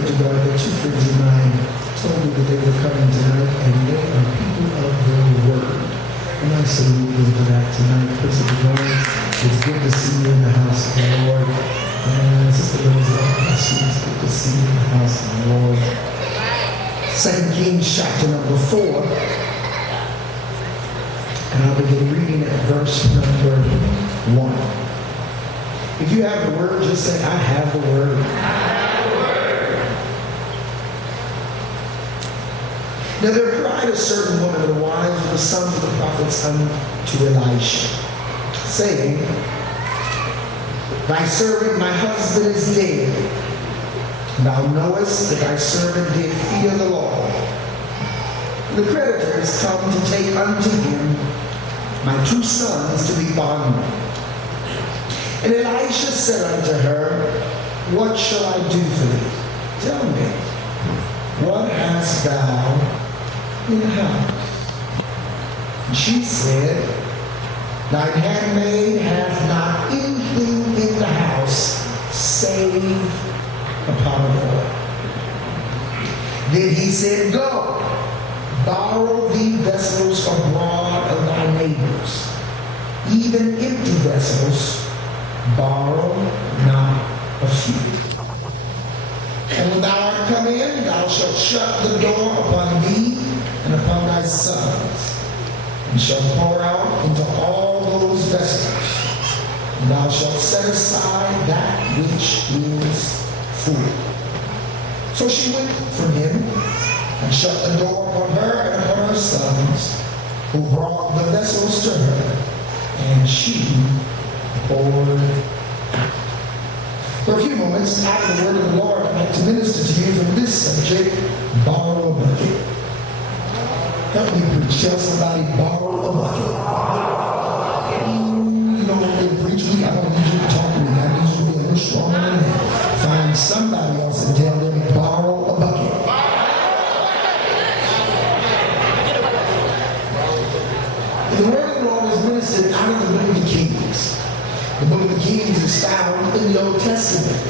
grateful, God, that two friends of mine told me that they were coming tonight, and they are people of their word. And I salute them for that tonight. Principal Lawrence, it's good to see you in the house of the Lord. And Sister Rose, it's good to see you in the house of the Lord. 2 Kings chapter number 4. And I'll begin reading at verse number 1. If you have the word, just say, I have the word. I have the word. Now there cried a certain woman of the wives of the sons of the prophets unto Elisha, saying, Thy servant, my husband, is dead. Thou knowest that thy servant did fear the Lord. The creditors come to take unto him my 2 sons to be bondmen. And Elisha said unto her, What shall I do for thee? Tell me, what hast thou in the house? And she said, Thine handmaid hath not anything in the house, save a pot of oil. Then he said, Go, borrow thee vessels abroad of thy neighbors, even empty vessels, borrow not a few. And when thou art come in, thou shalt shut the door upon thee and upon thy sons, and shalt pour out into all those vessels, and thou shalt set aside that which is full. So she went from him, and shut the door upon her and upon her sons, who brought the vessels to her, and she poured out. For a few moments after the word of the Lord, I'd like to minister to you from this subject, borrow a bucket. Help me preach. Tell somebody, borrow a bucket. You don't want me to preach me. I don't need you to talk to me. I need you to be a little stronger than that. Find somebody else and tell them, borrow a bucket. The word of the Lord is ministered out of the book of the Kings. The book of the Kings is found in the Old Testament.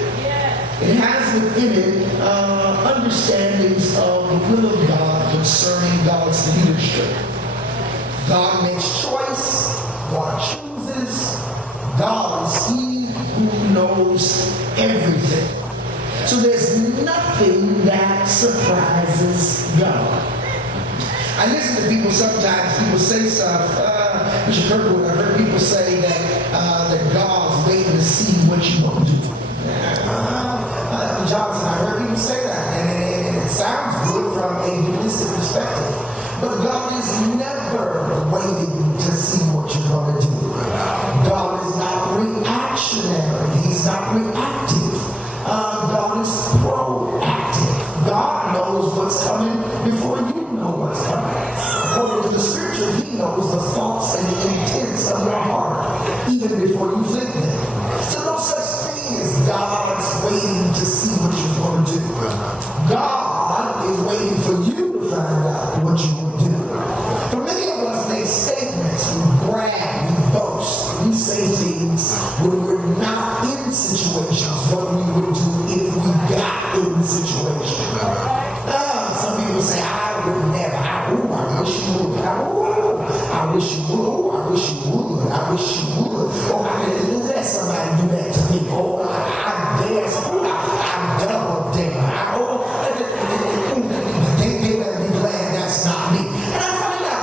It has within it understandings of the will of God concerning God's leadership. God makes choice. God chooses. God is He who knows everything. So there's nothing that surprises God. I listen to people sometimes, people say stuff, Bishop Kirkwood, I heard people say that God's waiting to see what you're going to do. Johnson, I heard people say that, and it sounds good from a humanistic perspective. But God is never waiting to see what you're going to do. God is not reactionary. He's not reactive. God is proactive. God knows what's coming before you know what's coming. According to the scripture, He knows the thoughts and the intents of your heart, even before you think them. So no such thing as God's waiting to see what you're going to do. God is waiting for you to find out what you're going to do. For many of us make statements, we brag, we boast, we say things when we're not in situations, what we would do if we got in the situation. Some people say, I would never. I wish you would. I wish you would. I wish you would. I wish you would. Oh, I didn't let somebody do that to me. Oh, I guess. I double dare. They better be glad that's not me. And I find out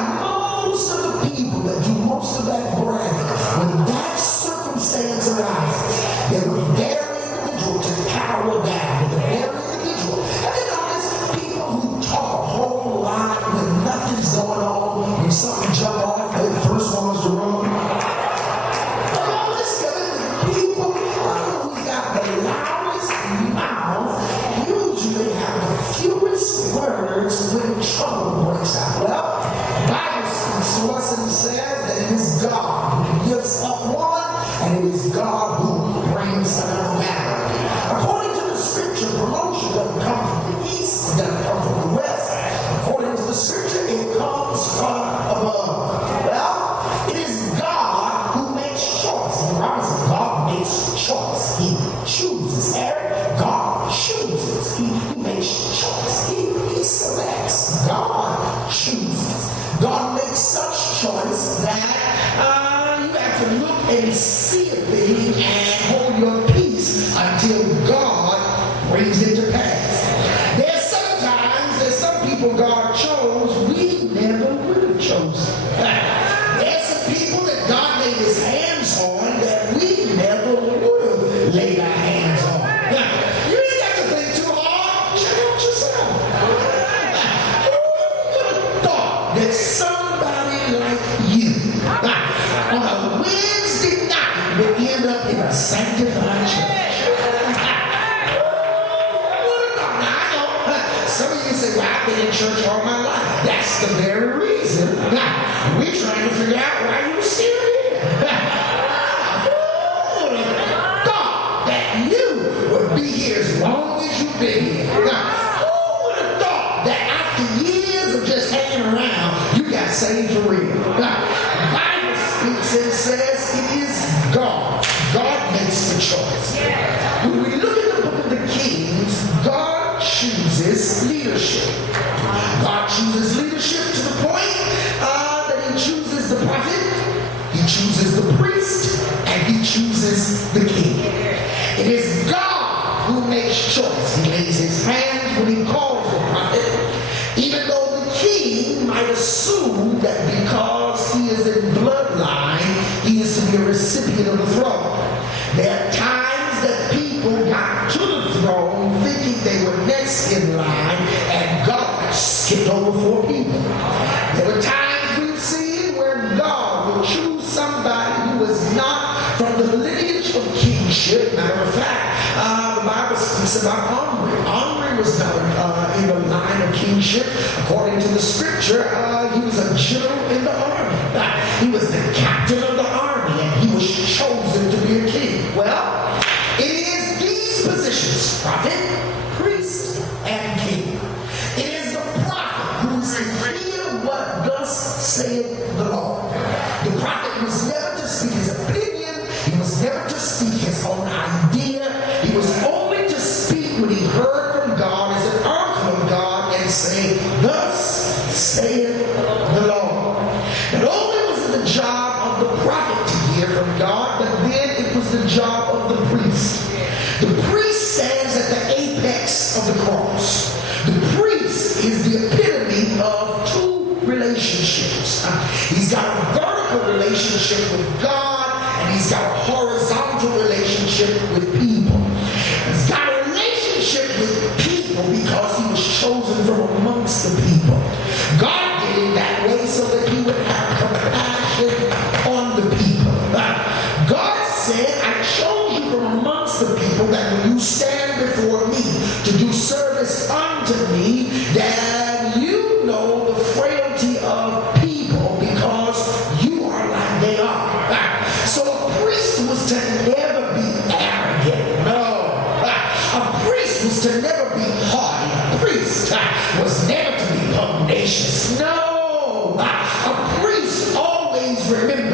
most of the people that do most of that bragging, when that circumstance arises, they were very individual to cower down. They're very individual. And then there's people who talk a whole lot when nothing's going on, when something jump off, hey, the first one was the wrong. People who's got and see a thing and hold your peace until God brings it to pass. There's some people God chose we never would have chosen. There's some people that God laid his hands on that we never would have laid our hands on. You ain't got to think too hard. Check out yourself. Who would have thought that somebody like you on a Wednesday night would end up in a sanctified church? Some of you say, well, I've been in church all my life. That's the very reason. We're trying to figure out why you're still here. Who would have thought that you would be here as long as you've been here? Who would have thought that after years of just hanging around, you got saved for real? The Bible speaks and says it is God. God makes the choice. When we look at the book of the Kings, God chooses leadership. God chooses leadership to the point that he chooses the prophet, he chooses the priest, and he chooses the king. It is God who makes choice. He lays his hands when he calls the prophet, even though the king might assume that because he is in bloodline, he is to be a recipient of the throne. There are times that people got to the throne thinking they were next in line, and God skipped over 4 people. There were times we've seen where God would choose somebody who was not from the lineage of kingship. Matter of fact, the Bible speaks about Omri. Omri was not in the line of kingship. According to the scripture, he was a general in the army. He was the captain of the army, and he was chosen to be a king. Well, it is these positions, prophet, priest, and king. It is the prophet who is to hear what thus saith the Lord. The prophet was never to speak his opinion. He was never to speak his own idea. He was only to speak when he heard from God as an oracle of God and say, thus saith the Lord. Not only was it the job of the prophet to hear from God, but then it was the job of the priest. The priest stands at the apex of the cross. The priest is the epitome of 2 relationships. He's got a vertical relationship with God, and he's got a horizontal relationship with people. He's got a relationship with people because he was chosen from amongst the people. God did it that way so that he would have compassion on the people. God said, I chose you from amongst the people that when you stand before me to do service unto me, that you know the frailty of people because you are like they are. So a priest was to never be arrogant. No. A priest was to never be haughty. A priest was never to be pugnacious. No. A priest always remembered